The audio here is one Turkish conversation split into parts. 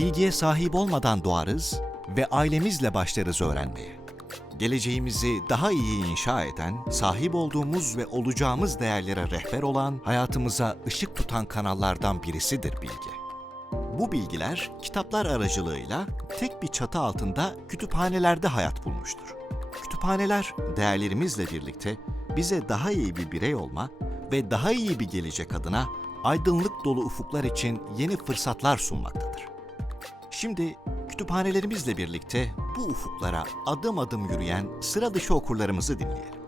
Bilgiye sahip olmadan doğarız ve ailemizle başlarız öğrenmeye. Geleceğimizi daha iyi inşa eden, sahip olduğumuz ve olacağımız değerlere rehber olan, hayatımıza ışık tutan kanallardan birisidir bilgi. Bu bilgiler kitaplar aracılığıyla tek bir çatı altında kütüphanelerde hayat bulmuştur. Kütüphaneler değerlerimizle birlikte bize daha iyi bir birey olma ve daha iyi bir gelecek adına aydınlık dolu ufuklar için yeni fırsatlar sunmaktadır. Şimdi kütüphanelerimizle birlikte bu ufuklara adım adım yürüyen sıra dışı okurlarımızı dinleyelim.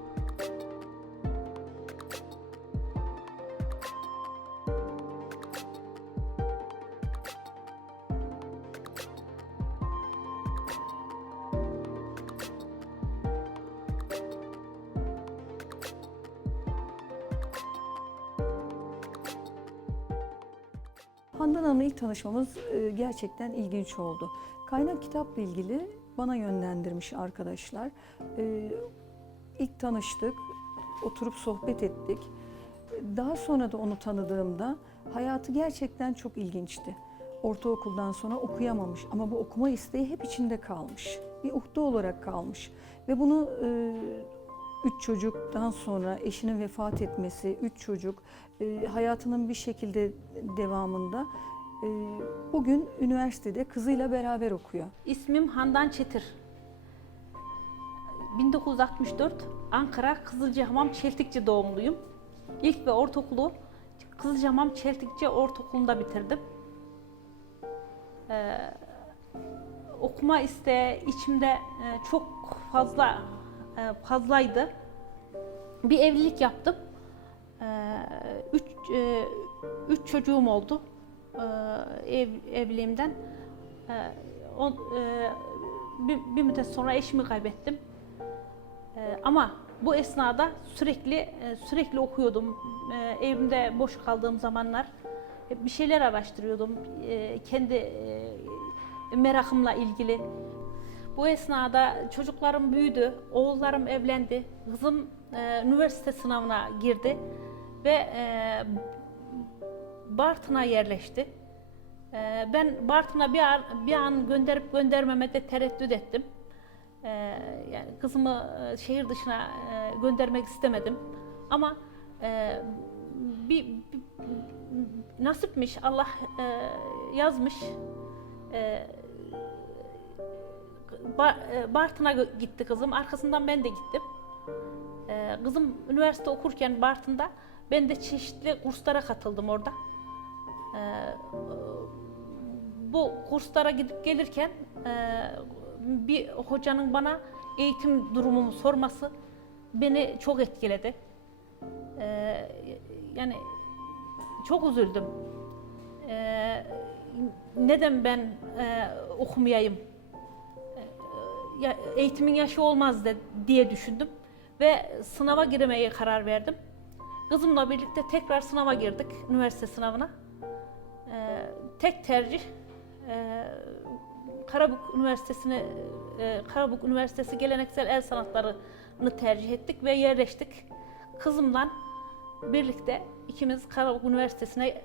Handan Hanım'la ilk tanışmamız e, gerçekten ilginç oldu. Kaynak kitapla ilgili bana yönlendirmiş arkadaşlar. E, İlk tanıştık, oturup sohbet ettik. Daha sonra da onu tanıdığımda hayatı gerçekten çok ilginçti. Ortaokuldan sonra okuyamamış ama bu okuma isteği hep içinde kalmış. Bir uhde olarak kalmış. Ve bunu e, üç çocuktan sonra eşinin vefat etmesi, üç çocuk e, hayatının bir şekilde devamında e, bugün üniversitede kızıyla beraber okuyor. İsmim Handan Çetir. 1964 Ankara Kızılcahamam Çeltikçi doğumluyum. İlk ve ortaokulu Kızılcahamam Çeltikçi Ortaokulu'nda bitirdim. Ee, okuma isteği içimde e, çok fazla fazlaydı. Bir evlilik yaptım. Ee, üç, e, üç çocuğum oldu ee, ev, evliliğimden. Ee, o, e, bir, bir müddet sonra eşimi kaybettim. Ee, ama bu esnada sürekli e, sürekli okuyordum. Ee, evimde boş kaldığım zamanlar bir şeyler araştırıyordum. Ee, kendi merakımla ilgili. Bu esnada çocuklarım büyüdü, oğullarım evlendi, kızım e, üniversite sınavına girdi ve e, Bartın'a yerleşti. Ee, Ben Bartın'a bir an, bir an gönderip göndermemede tereddüt ettim. Ee, Yani kızımı e, şehir dışına e, göndermek istemedim. Ama e, bir, bir nasipmiş Allah e, yazmış. E, e, Bartın'a gö- gitti kızım. Arkasından ben de gittim. E, Kızım üniversite okurken Bartın'da ben de çeşitli kurslara katıldım orada. E, bu kurslara gidip gelirken e, bir hocanın bana eğitim durumumu sorması beni çok etkiledi. E, yani çok üzüldüm. E, neden ben e, okumayayım? E, ya, eğitimin yaşı olmaz de, diye düşündüm ve sınava girmeye karar verdim. Kızımla birlikte tekrar sınava girdik, üniversite sınavına. Ee, tek tercih e, Karabük Üniversitesi'ne e, Karabük Üniversitesi Geleneksel El Sanatları'nı tercih ettik ve yerleştik. Kızımla birlikte ikimiz Karabük Üniversitesi'ne e,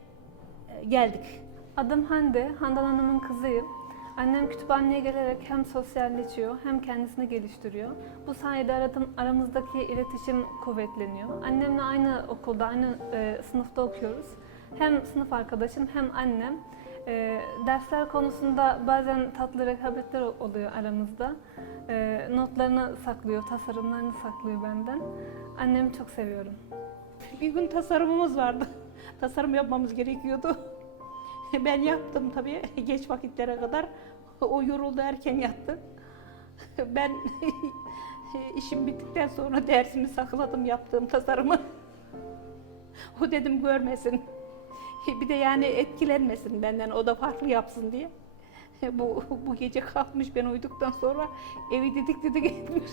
geldik. Adım Hande, Handan Hanım'ın kızıyım. Annem kütüphaneye gelerek hem sosyalleşiyor hem kendisini geliştiriyor. Bu sayede aradın- aramızdaki iletişim kuvvetleniyor. Annemle aynı okulda, aynı e, sınıfta okuyoruz. Hem sınıf arkadaşım hem annem. E, dersler konusunda bazen tatlı rekabetler oluyor aramızda. E, notlarını saklıyor, tasarımlarını saklıyor benden. Annemi çok seviyorum. Bir gün tasarımımız vardı. Tasarım yapmamız gerekiyordu. Ben yaptım tabii geç vakitlere kadar. O yoruldu erken yattı. Ben işim bittikten sonra dersimi sakladım yaptığım tasarımı. O dedim görmesin. Bir de yani etkilenmesin benden o da farklı yapsın diye. Bu, bu gece kalkmış ben uyuduktan sonra evi didik didik etmiş.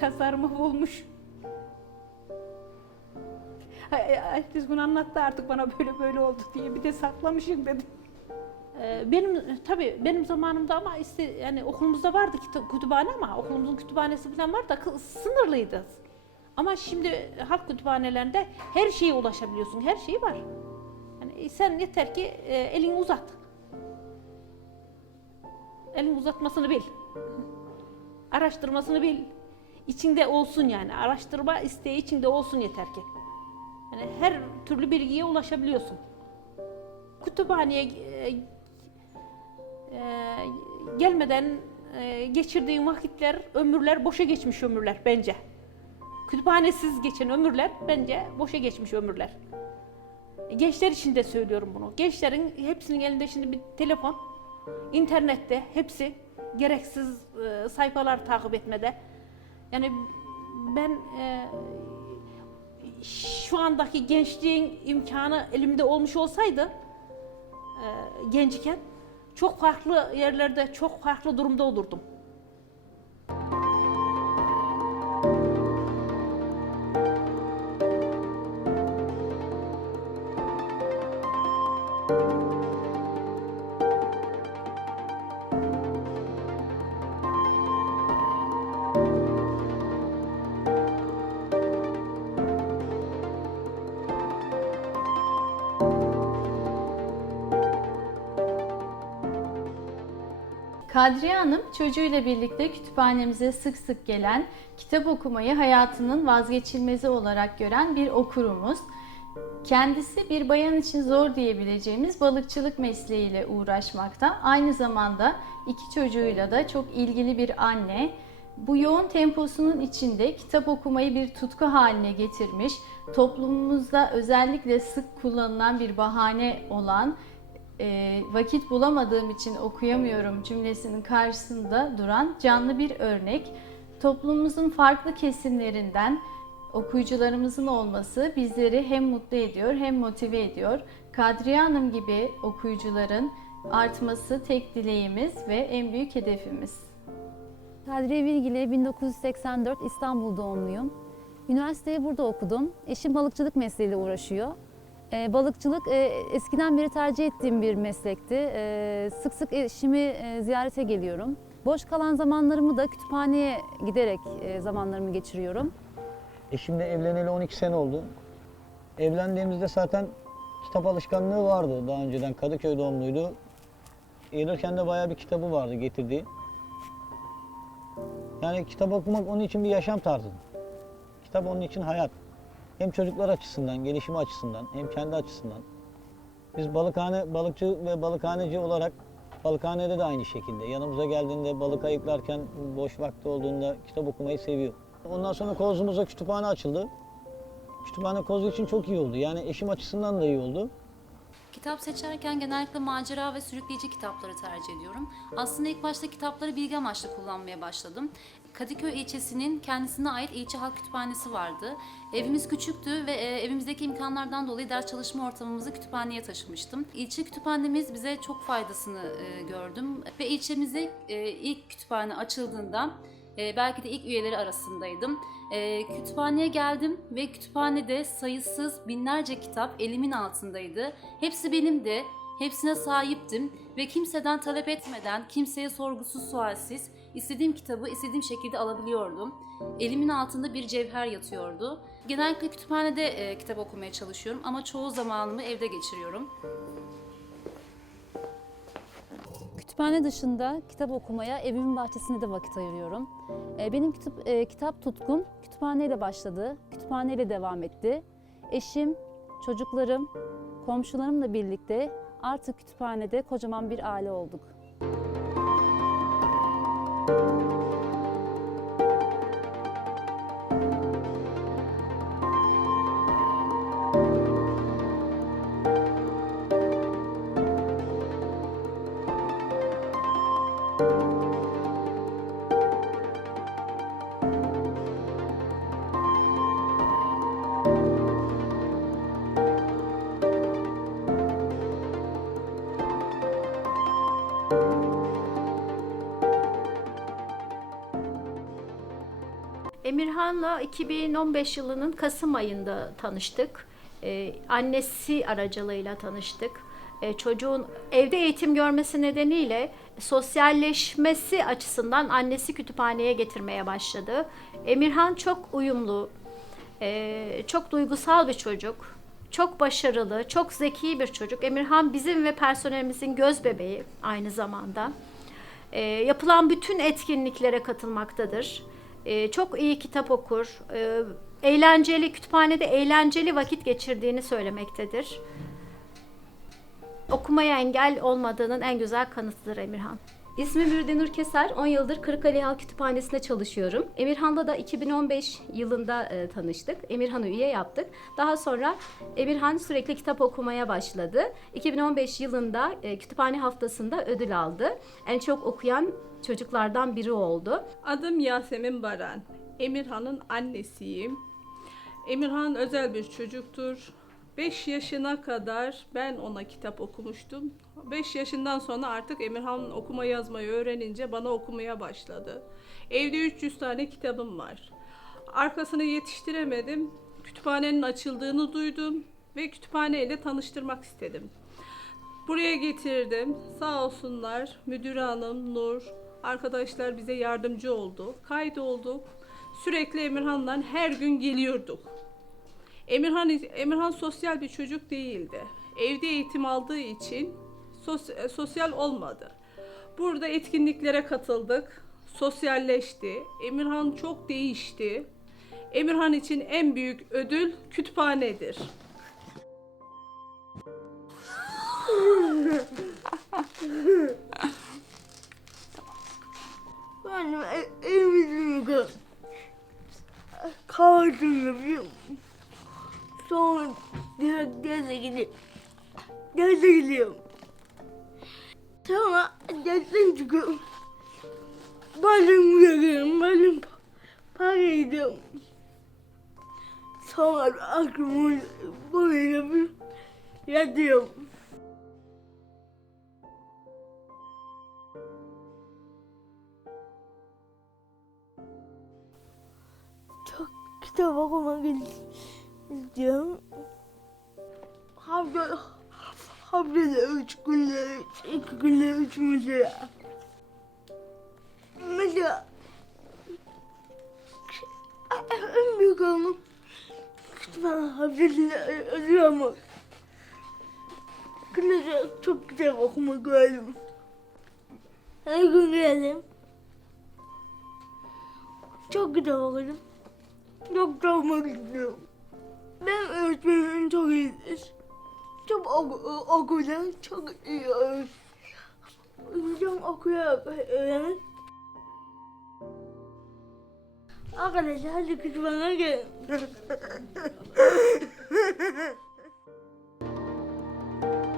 tasarımı bulmuş. Bunu anlattı artık bana böyle böyle oldu diye bir de saklamışım dedi. Ee, Benim tabii benim zamanımda ama işte yani okulumuzda vardı kitap, kütüphane ama okulumuzun kütüphanesi falan var da sınırlıydı. Ama şimdi halk kütüphanelerinde her şeye ulaşabiliyorsun. Her şey var. Yani sen yeter ki e, elini uzat. Elini uzatmasını bil. Araştırmasını bil. İçinde olsun yani. Araştırma isteği içinde olsun yeter ki. Yani her türlü bilgiye ulaşabiliyorsun. Kütüphaneye e, e, gelmeden e, geçirdiğin vakitler, ömürler boşa geçmiş ömürler bence. Kütüphanesiz geçen ömürler bence boşa geçmiş ömürler. Gençler için de söylüyorum bunu. Gençlerin hepsinin elinde şimdi bir telefon, internette hepsi gereksiz e, sayfalar takip etmede. Yani ben e, şu andaki gençliğin imkanı elimde olmuş olsaydı e, gençken çok farklı yerlerde çok farklı durumda olurdum. Kadriye Hanım çocuğuyla birlikte kütüphanemize sık sık gelen, kitap okumayı hayatının vazgeçilmezi olarak gören bir okurumuz. Kendisi bir bayan için zor diyebileceğimiz balıkçılık mesleğiyle uğraşmakta. Aynı zamanda iki çocuğuyla da çok ilgili bir anne. Bu yoğun temposunun içinde kitap okumayı bir tutku haline getirmiş, toplumumuzda özellikle sık kullanılan bir bahane olan e, vakit bulamadığım için okuyamıyorum cümlesinin karşısında duran canlı bir örnek. Toplumumuzun farklı kesimlerinden okuyucularımızın olması bizleri hem mutlu ediyor hem motive ediyor. Kadriye Hanım gibi okuyucuların artması tek dileğimiz ve en büyük hedefimiz. Kadriye Bilgili 1984 İstanbul doğumluyum. Üniversiteyi burada okudum. Eşim balıkçılık mesleğiyle uğraşıyor. Ee, balıkçılık e, eskiden beri tercih ettiğim bir meslekti. Ee, sık sık eşimi e, ziyarete geliyorum. Boş kalan zamanlarımı da kütüphaneye giderek e, zamanlarımı geçiriyorum. Eşimle evleneli 12 sene oldu. Evlendiğimizde zaten kitap alışkanlığı vardı daha önceden. Kadıköy doğumluydu. Gelirken de bayağı bir kitabı vardı getirdiği. Yani kitap okumak onun için bir yaşam tarzı. Kitap onun için hayat. Hem çocuklar açısından, gelişimi açısından, hem kendi açısından. Biz balıkhane, balıkçı ve balıkhaneci olarak balıkhanede de aynı şekilde. Yanımıza geldiğinde balık ayıklarken boş vakti olduğunda kitap okumayı seviyor. Ondan sonra Kozlu'muza kütüphane açıldı. Kütüphane Kozlu için çok iyi oldu. Yani eşim açısından da iyi oldu. Kitap seçerken genellikle macera ve sürükleyici kitapları tercih ediyorum. Aslında ilk başta kitapları bilgi amaçlı kullanmaya başladım. Kadıköy ilçesinin kendisine ait ilçe halk kütüphanesi vardı. Evimiz küçüktü ve e, evimizdeki imkanlardan dolayı ders çalışma ortamımızı kütüphaneye taşımıştım. İlçe kütüphanemiz bize çok faydasını e, gördüm ve ilçemizde e, ilk kütüphane açıldığında belki de ilk üyeleri arasındaydım. E, kütüphaneye geldim ve kütüphanede sayısız binlerce kitap elimin altındaydı. Hepsi benimdi, hepsine sahiptim ve kimseden talep etmeden, kimseye sorgusuz sualsiz istediğim kitabı istediğim şekilde alabiliyordum. Elimin altında bir cevher yatıyordu. Genellikle kütüphanede e, kitap okumaya çalışıyorum ama çoğu zamanımı evde geçiriyorum. Kütüphane dışında kitap okumaya evimin bahçesinde de vakit ayırıyorum. Ee, Benim kitap, e, kitap tutkum kütüphaneyle başladı, kütüphaneyle devam etti. Eşim, çocuklarım, komşularımla birlikte artık kütüphanede kocaman bir aile olduk. Thank you. Emirhan'la 2015 yılının Kasım ayında tanıştık. Ee, annesi aracılığıyla tanıştık. Ee, çocuğun evde eğitim görmesi nedeniyle sosyalleşmesi açısından annesi kütüphaneye getirmeye başladı. Emirhan çok uyumlu, Ee, çok duygusal bir çocuk. Çok başarılı, çok zeki bir çocuk. Emirhan bizim ve personelimizin göz bebeği aynı zamanda. Ee, yapılan bütün etkinliklere katılmaktadır. Ee, çok iyi kitap okur. Ee, eğlenceli, kütüphanede eğlenceli vakit geçirdiğini söylemektedir. Okumaya engel olmadığının en güzel kanıtıdır Emirhan. İsmim Bürdenur Keser. 10 yıldır Kırıkkale Halk Kütüphanesi'nde çalışıyorum. Emirhan'la da 2015 yılında e, tanıştık. Emirhan'ı üye yaptık. Daha sonra Emirhan sürekli kitap okumaya başladı. 2015 yılında e, kütüphane haftasında ödül aldı. En çok okuyan çocuklardan biri oldu. Adım Yasemin Baran. Emirhan'ın annesiyim. Emirhan özel bir çocuktur. 5 yaşına kadar ben ona kitap okumuştum. 5 yaşından sonra artık Emirhan okuma yazmayı öğrenince bana okumaya başladı. Evde 300 tane kitabım var. Arkasını yetiştiremedim. Kütüphanenin açıldığını duydum ve kütüphaneyle tanıştırmak istedim. Buraya getirdim. Sağ olsunlar müdür hanım, Nur, arkadaşlar bize yardımcı oldu. Kaydolduk. Sürekli Emirhan'la her gün geliyorduk. Emirhan Emirhan sosyal bir çocuk değildi. Evde eğitim aldığı için sos- sosyal olmadı. Burada etkinliklere katıldık. Sosyalleşti. Emirhan çok değişti. Emirhan için en büyük ödül kütüphanedir. Ben evliyim. Kahvaltımı yapıyorum. Sonra direkt derse gidiyorum. Derse gidiyorum. Sonra dersten çıkıyorum. Bazen uyuyorum, bazen parka gidiyorum. Sonra akşam buraya yapıp yatıyorum. Çok kitap okumak istiyorum. Hafta, haftada üç günde, iki günde üç mesela. Mesela en büyük anım kütüphane haftada özlüyorum. Günde çok kitap okumak lazım. Her gün geldim. Çok kitap okudum. Çok çalmak istiyorum. Ben öğretmenim çok iyidir. Çok oku, okuldan çok iyi öğretmen. Hocam okuyarak öğrenir. Arkadaşlar hadi kütüphaneye gelin.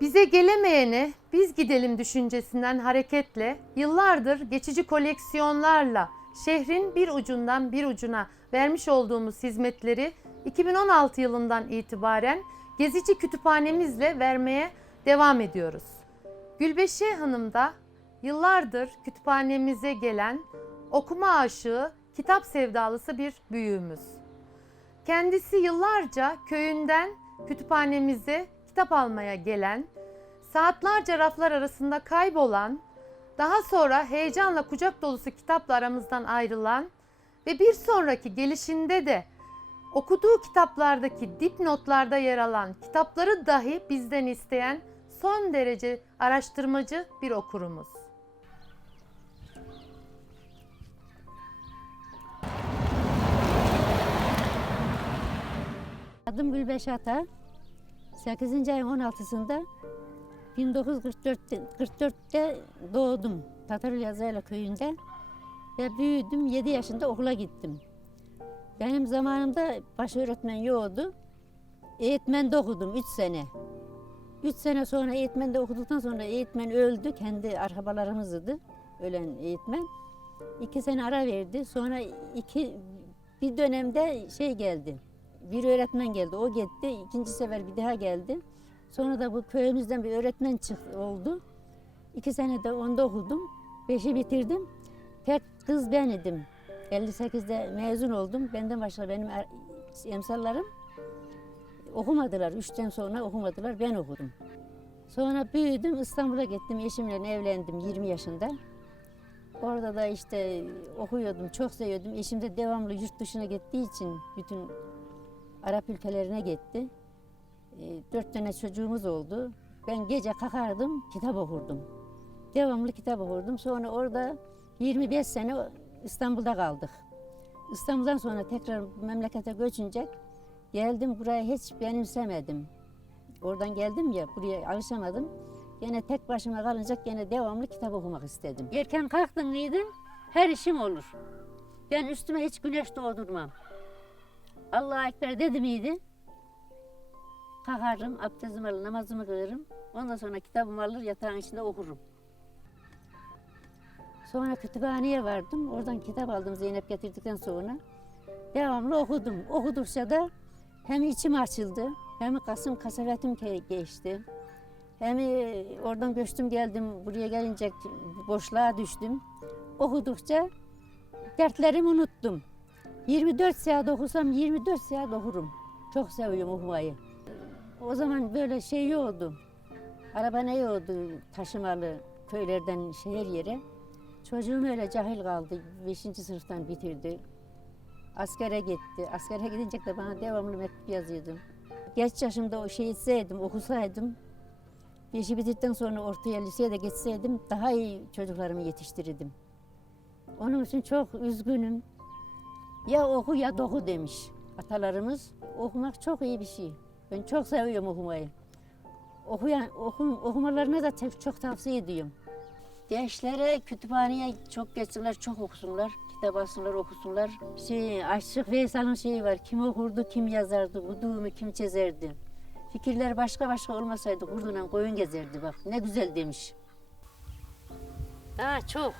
Bize gelemeyene biz gidelim düşüncesinden hareketle yıllardır geçici koleksiyonlarla şehrin bir ucundan bir ucuna vermiş olduğumuz hizmetleri 2016 yılından itibaren gezici kütüphanemizle vermeye devam ediyoruz. Gülbeşe Hanım da yıllardır kütüphanemize gelen okuma aşığı, kitap sevdalısı bir büyüğümüz. Kendisi yıllarca köyünden kütüphanemize kitap almaya gelen, saatlerce raflar arasında kaybolan, daha sonra heyecanla kucak dolusu kitapla aramızdan ayrılan ve bir sonraki gelişinde de okuduğu kitaplardaki dipnotlarda yer alan kitapları dahi bizden isteyen son derece araştırmacı bir okurumuz. Adım Gülbeş Ata. 8. ayın 16'sında 1944'te 44'te doğdum. Tatarül Yazayla köyünde ve büyüdüm. 7 yaşında okula gittim. Benim zamanımda baş öğretmen yoktu. Eğitmen okudum 3 sene. 3 sene sonra eğitmende okuduktan sonra eğitmen öldü. Kendi arkabalarımızdı ölen eğitmen. 2 sene ara verdi. Sonra iki bir dönemde şey geldi bir öğretmen geldi. O gitti. İkinci sefer bir daha geldi. Sonra da bu köyümüzden bir öğretmen çıktı, oldu. İki sene de onda okudum. Beşi bitirdim. Tek kız ben idim. 58'de mezun oldum. Benden başka benim er- emsallarım okumadılar. Üçten sonra okumadılar. Ben okudum. Sonra büyüdüm. İstanbul'a gittim. Eşimle evlendim 20 yaşında. Orada da işte okuyordum. Çok seviyordum. Eşim de devamlı yurt dışına gittiği için bütün Arap ülkelerine gitti. E, Dört tane çocuğumuz oldu. Ben gece kalkardım, kitap okurdum. Devamlı kitap okurdum. Sonra orada 25 sene İstanbul'da kaldık. İstanbul'dan sonra tekrar memlekete göçünce geldim buraya hiç benimsemedim. Oradan geldim ya buraya alışamadım. Yine tek başıma kalınca yine devamlı kitap okumak istedim. Erken kalktın mıydı her işim olur. Ben üstüme hiç güneş doğdurmam. Allah'a Ekber dedi miydi? Kalkarım, abdestimi alır, namazımı kılarım. Ondan sonra kitabımı alır, yatağın içinde okurum. Sonra kütüphaneye vardım. Oradan kitap aldım Zeynep getirdikten sonra. Devamlı okudum. Okudukça da hem içim açıldı, hem Kasım kasavetim geçti. Hem e, oradan göçtüm geldim, buraya gelince boşluğa düştüm. Okudukça dertlerimi unuttum. 24 saat okusam 24 saat okurum. Çok seviyorum okumayı. O zaman böyle şey yoktu. Araba ne yoktu taşımalı köylerden şehir yere. Çocuğum öyle cahil kaldı. Beşinci sınıftan bitirdi. Askere gitti. Askere gidince de bana devamlı mektup yazıyordum. Geç yaşımda o şey etseydim, okusaydım, beşi bitirdikten sonra ortaya liseye de geçseydim daha iyi çocuklarımı yetiştirirdim. Onun için çok üzgünüm. Ya oku ya doku demiş atalarımız. Okumak çok iyi bir şey. Ben çok seviyorum okumayı. Okuyan, okum, okumalarına da te- çok tavsiye ediyorum. Gençlere kütüphaneye çok geçsinler, çok okusunlar. Kitap alsınlar, okusunlar. Şey, Aşık Veysal'ın şeyi var. Kim okurdu, kim yazardı, kuduğumu kim çizerdi. Fikirler başka başka olmasaydı kurduyla koyun gezerdi bak. Ne güzel demiş. Ha çok.